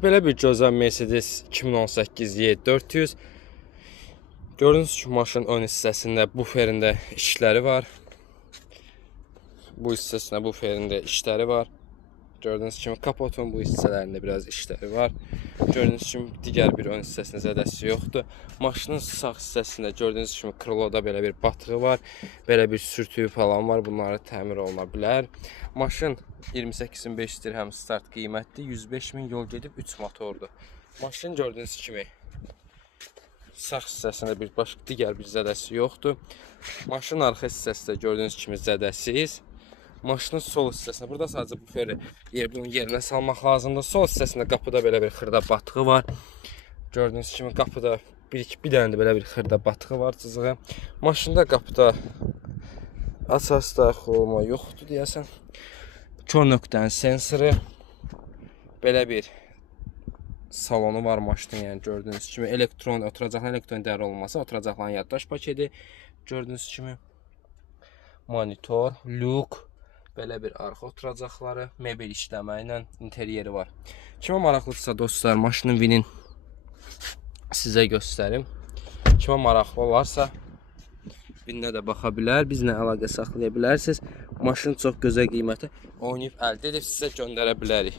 Belə bir gözəl Mercedes 2018 Y400. Gördüğünüz kimi maşının ön hissəsində buferində işləri var. Bu hissəsində buferində işləri var. Gördüğünüz kimi kapotun bu hissələrində biraz işləri var. Gördüğünüz kimi digər bir ön hissəsində zədəsi yoxdur. Maşının sağ hissəsində gördüğünüz kimi kroloda belə bir batığı var. Belə bir sürtüyü falan var. Bunları təmir oluna bilər. Maşın 28.500 dirhəm start qiymətli. 105.000 yol gedib 3 motordur. Maşın gördüğünüz kimi sağ hissəsində digər bir zədəsi yoxdur. Maşının arxa hissəsində gördüğünüz kimi zədəsiz. Maşının sol hissəsində, burada sadəcə buferi bunun yerinə salmaq lazımdır. Sol hissəsində qapıda belə bir xırda batığı var. Gördüğünüz kimi qapıda bir dənə də belə bir xırda batığı var, cızığı. Maşında qapıda əsas daxil olma yoxdur deyəsən. Kör nöqtənin sensoru. Belə bir salonu var maşının, yəni gördüğünüz kimi oturacaqların elektron dəyər olması, oturacaqların yaddaş paketi. Gördüğünüz kimi monitor, lük. Belə bir arxa oturacaqları, mebel işləmə ilə interyeri var. Kimə maraqlıdırsa dostlar, maşının vinin sizə göstərim. Kimə maraqlı olarsa vininə də baxa bilər, bizlə əlaqə saxlaya bilərsiniz. Maşın çox gözəl qiymətə oynayıb əldə edib sizə göndərə bilərik.